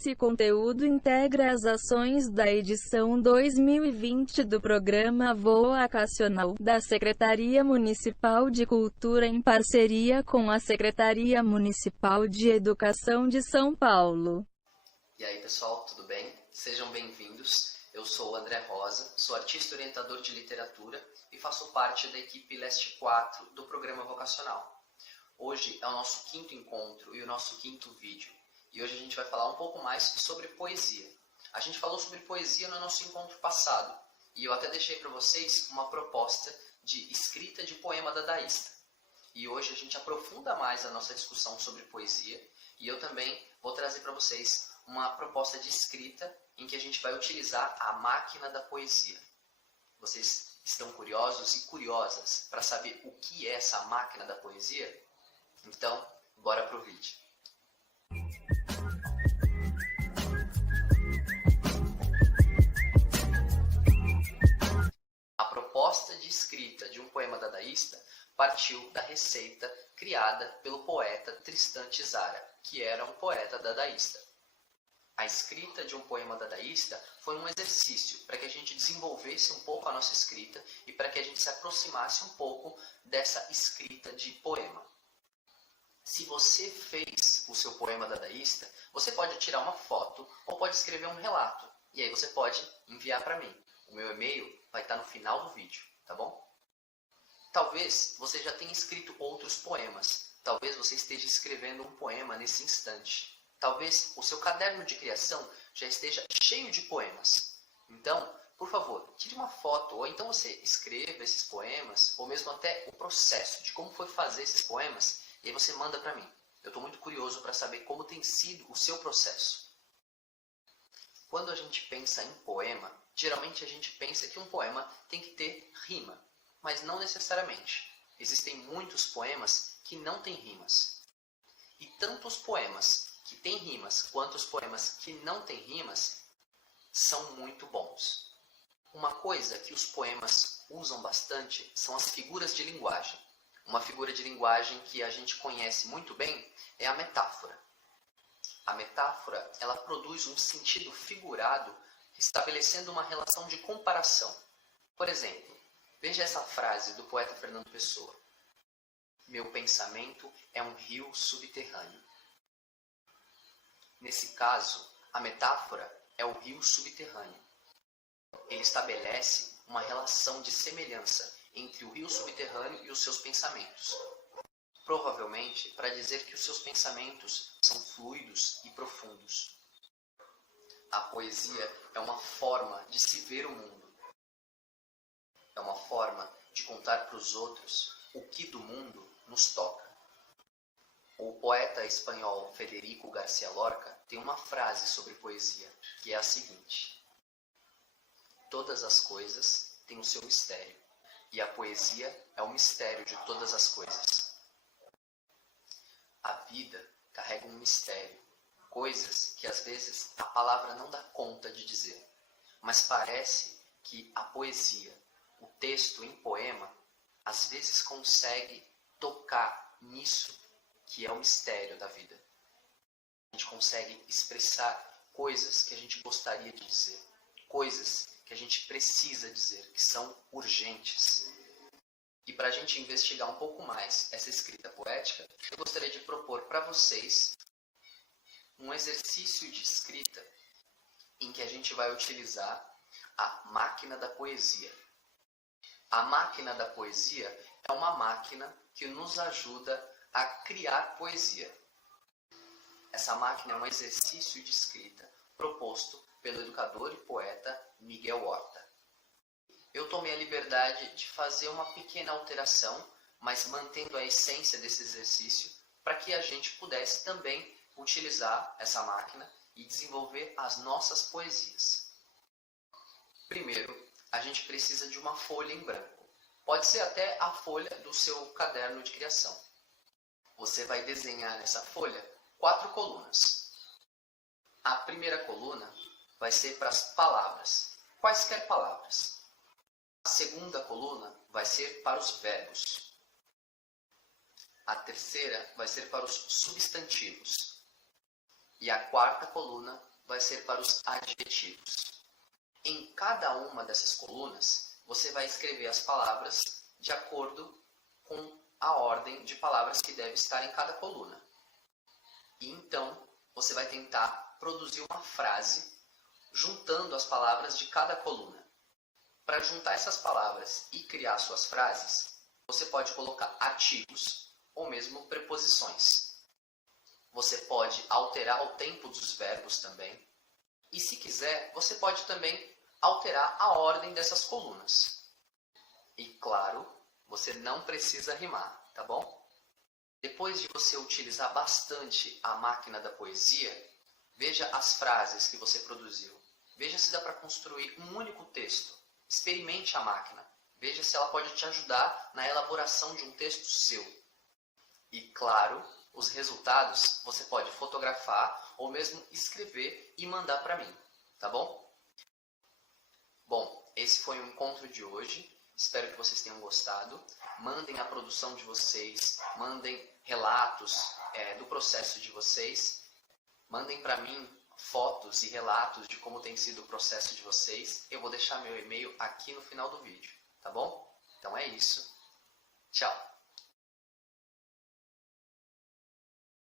Esse conteúdo integra as ações da edição 2020 do programa Vocacional da Secretaria Municipal de Cultura em parceria com a Secretaria Municipal de Educação de São Paulo. E aí pessoal, tudo bem? Sejam bem-vindos. Eu sou o André Rosa, sou artista orientador de literatura e faço parte da equipe Leste 4 do programa Vocacional. Hoje é o nosso quinto encontro e o nosso quinto vídeo. E hoje a gente vai falar um pouco mais sobre poesia. A gente falou sobre poesia no nosso encontro passado. E eu até deixei para vocês uma proposta de escrita de poema dadaísta. E hoje a gente aprofunda mais a nossa discussão sobre poesia. E eu também vou trazer para vocês uma proposta de escrita em que a gente vai utilizar a máquina da poesia. Vocês estão curiosos e curiosas para saber o que é essa máquina da poesia? Então, bora pro vídeo. A proposta de escrita de um poema dadaísta partiu da receita criada pelo poeta Tristan Tzara, que era um poeta dadaísta. A escrita de um poema dadaísta foi um exercício para que a gente desenvolvesse um pouco a nossa escrita e para que a gente se aproximasse um pouco dessa escrita de poema. Se você fez o seu poema dadaísta, você pode tirar uma foto ou pode escrever um relato. E aí você pode enviar para mim. O meu e-mail vai estar no final do vídeo, tá bom? Talvez você já tenha escrito outros poemas. Talvez você esteja escrevendo um poema nesse instante. Talvez o seu caderno de criação já esteja cheio de poemas. Então, por favor, tire uma foto, ou então você escreva esses poemas, ou mesmo até o processo de como foi fazer esses poemas, e aí você manda para mim. Eu estou muito curioso para saber como tem sido o seu processo. Quando a gente pensa em poema, geralmente a gente pensa que um poema tem que ter rima, mas não necessariamente. Existem muitos poemas que não têm rimas. E tanto os poemas que têm rimas quanto os poemas que não têm rimas são muito bons. Uma coisa que os poemas usam bastante são as figuras de linguagem. Uma figura de linguagem que a gente conhece muito bem é a metáfora. A metáfora, ela produz um sentido figurado, estabelecendo uma relação de comparação. Por exemplo, veja essa frase do poeta Fernando Pessoa. Meu pensamento é um rio subterrâneo. Nesse caso, a metáfora é o rio subterrâneo. Ele estabelece uma relação de semelhança entre o rio subterrâneo e os seus pensamentos. Provavelmente para dizer que os seus pensamentos são fluidos e profundos. A poesia é uma forma de se ver o mundo. É uma forma de contar para os outros o que do mundo nos toca. O poeta espanhol Federico García Lorca tem uma frase sobre poesia, que é a seguinte: todas as coisas têm o seu mistério, e a poesia é o mistério de todas as coisas. A vida carrega um mistério, coisas que às vezes a palavra não dá conta de dizer, mas parece que a poesia, o texto em poema, às vezes consegue tocar nisso que é o mistério da vida. A gente consegue expressar coisas que a gente gostaria de dizer, coisas que a gente precisa dizer, que são urgentes. E para a gente investigar um pouco mais essa escrita poética, eu gostaria de propor para vocês um exercício de escrita em que a gente vai utilizar a máquina da poesia. A máquina da poesia é uma máquina que nos ajuda a criar poesia. Essa máquina é um exercício de escrita proposto pelo educador e poeta Miguel Horta. Eu tomei a liberdade de fazer uma pequena alteração, mas mantendo a essência desse exercício, para que a gente pudesse também utilizar essa máquina e desenvolver as nossas poesias. Primeiro, a gente precisa de uma folha em branco. Pode ser até a folha do seu caderno de criação. Você vai desenhar nessa folha 4 colunas. A primeira coluna vai ser para as palavras, quaisquer palavras. A segunda coluna vai ser para os verbos. A terceira vai ser para os substantivos. E a quarta coluna vai ser para os adjetivos. Em cada uma dessas colunas, você vai escrever as palavras de acordo com a ordem de palavras que deve estar em cada coluna. E então, você vai tentar produzir uma frase juntando as palavras de cada coluna. Para juntar essas palavras e criar suas frases, você pode colocar ativos ou mesmo preposições. Você pode alterar o tempo dos verbos também. E se quiser, você pode também alterar a ordem dessas colunas. E claro, você não precisa rimar, tá bom? Depois de você utilizar bastante a máquina da poesia, veja as frases que você produziu. Veja se dá para construir um único texto. Experimente a máquina. Veja se ela pode te ajudar na elaboração de um texto seu. E claro, os resultados você pode fotografar ou mesmo escrever e mandar para mim, tá bom? Bom, esse foi o encontro de hoje. Espero que vocês tenham gostado. Mandem a produção de vocês, mandem relatos do processo de vocês. Mandem para mim fotos e relatos de como tem sido o processo de vocês. Eu vou deixar meu e-mail aqui no final do vídeo, tá bom? Então é isso. Tchau!